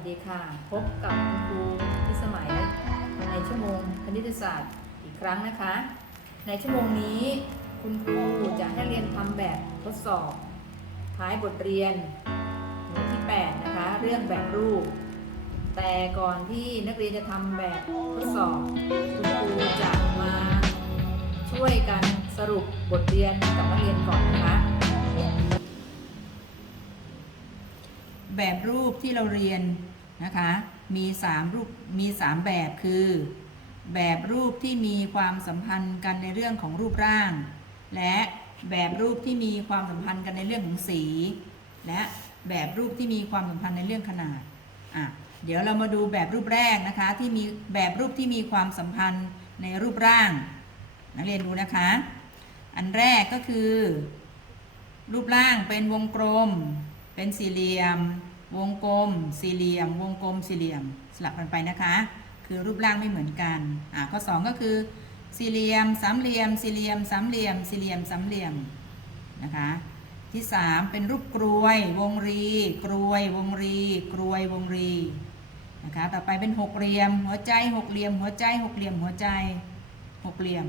สดีค่ะ พบกับคุณครูพิสมัยในชั่วโมงคณิตศาสตร์อีกครั้งนะคะ ในชั่วโมงนี้คุณครูจะให้เรียนทำแบบทดสอบ ท้ายบทเรียนหมวดที่ 8 นะคะ เรื่องแบบรูป แต่ก่อนที่นักเรียนจะทำแบบทดสอบ คุณครูจะมาช่วยกันสรุปบทเรียนกับนักเรียนก่อนนะคะแบบรูปที่เราเรียน นะคะมี3รูปมี 3 แบบคือ แบบรูปที่มีความสัมพันธ์กันในเรื่องของรูปร่าง และแบบรูปที่มีความสัมพันธ์กันในเรื่องของสี และแบบรูปที่มีความสัมพันธ์ในเรื่องขนาดอะเดี๋ยวเรามาดูแบบรูปแรกนะคะที่มีแบบรูปที่มีความสัมพันธ์ในรูปร่าง นักเรียนดูนะคะ อันแรกก็คือ รูปร่างเป็นวงกลม เป็นสี่เหลี่ยม วงกลมสี่เหลี่ยม วงกลมสี่เหลี่ยม สลับกันไปนะคะ คือรูปร่างไม่เหมือนกันอ่าข้อสองก็คือสี่เหลี่ยมสามเหลี่ยมสี่เหลี่ยมสามเหลี่ยมสี่เหลี่ยมสามเหลี่ยมนะคะที่สามเป็นรูปกรวย วงรี กรวย วงรี กรวย วงรีนะคะต่อไปเป็นหกเหลี่ยม หัวใจหกเหลี่ยม หัวใจหกเหลี่ยม หัวใจหกเหลี่ยม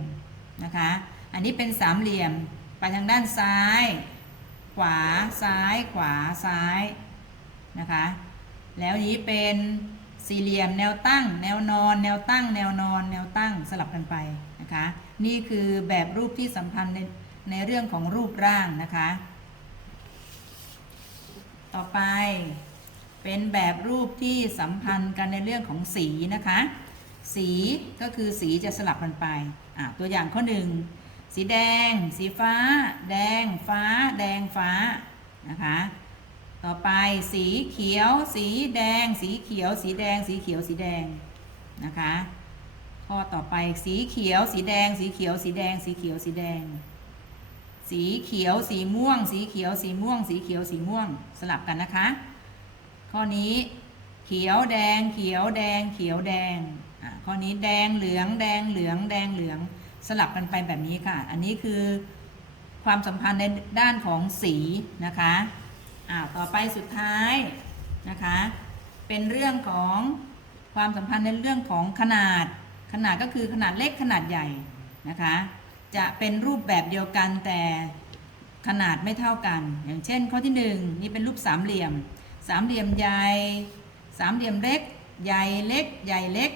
นะคะอันนี้เป็นสามเหลี่ยมไปทางด้านซ้าย ขวาซ้ายขวาซ้าย นะคะ แล้วนี้เป็นสี่เหลี่ยมแนวตั้ง แนวนอน แนวตั้ง แนวนอน แนวตั้งสลับกันไปนะคะ นี่คือแบบรูปที่สัมพันธ์ในในเรื่องของรูปร่างนะคะ ต่อไปเป็นแบบรูปที่สัมพันธ์กันในเรื่องของสีนะคะ สีก็คือสีจะสลับกันไปตัวอย่างข้อหนึ่งสีแดง สีฟ้า แดง ฟ้า แดงฟ้านะคะ ต่อไปสีเขียว สีแดง สีเขียว สีแดง สีเขียว สีแดงนะคะ ข้อต่อไปสีเขียว สีแดง สีเขียว สีแดง สีเขียว สีแดง สีเขียว สีม่วง สีเขียว สีม่วง สีเขียว สีม่วง สลับกันนะคะ ข้อนี้เขียวแดง เขียวแดง เขียวแดง อะ ข้อนี้แดงเหลือง แดงเหลือง แดงเหลือง สลับกันไปแบบนี้ค่ะ อันนี้คือความสัมพันธ์ในด้านของสีนะคะ อ่าต่อไปสุดท้ายนะคะ เป็นเรื่องของความสัมพันธ์ในเรื่องของขนาด ขนาดก็คือขนาดเล็กขนาดใหญ่นะคะ จะเป็นรูปแบบเดียวกันแต่ขนาดไม่เท่ากัน อย่างเช่น ข้อที่หนึ่งนี่เป็นรูปสามเหลี่ยม สามเหลี่ยมใหญ่สามเหลี่ยมเล็ก ใหญ่เล็ก ใหญ่เล็ก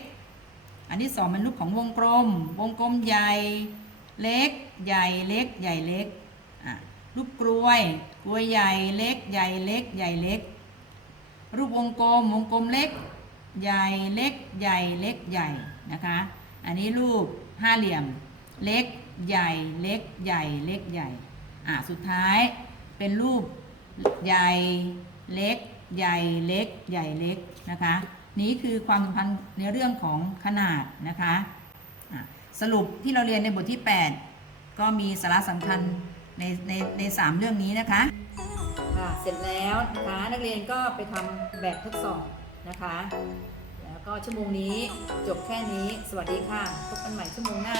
อันที่สองเป็นรูปของวงกลม วงกลมใหญ่เล็ก ใหญ่เล็ก ใหญ่เล็กอะ รูปกลวย กลวยใหญ่เล็ก ใหญ่เล็ก ใหญ่เล็ก รูปวงกลม วงกลมเล็ก ใหญ่เล็ก ใหญ่เล็ก ใหญ่นะคะ อันนี้รูปห้าเหลี่ยม เล็ก ใหญ่ เล็ก ใหญ่ เล็ก ใหญ่ อะ สุดท้ายเป็นรูปใหญ่ เล็ก ใหญ่ เล็ก ใหญ่ เล็ก นะคะ นี้คือความสัมพันธ์ในเรื่องของขนาดนะคะอะสรุปที่เราเรียนในบทที่ 8 ก็มีสาระสำคัญ ในในในสามเรื่องนี้นะคะ ค่ะเสร็จแล้วนะคะนักเรียนก็ไปทำแบบทดสอบนะคะ แล้วก็ชั่วโมงนี้จบแค่นี้สวัสดีค่ะพบกันใหม่ชั่วโมงหน้า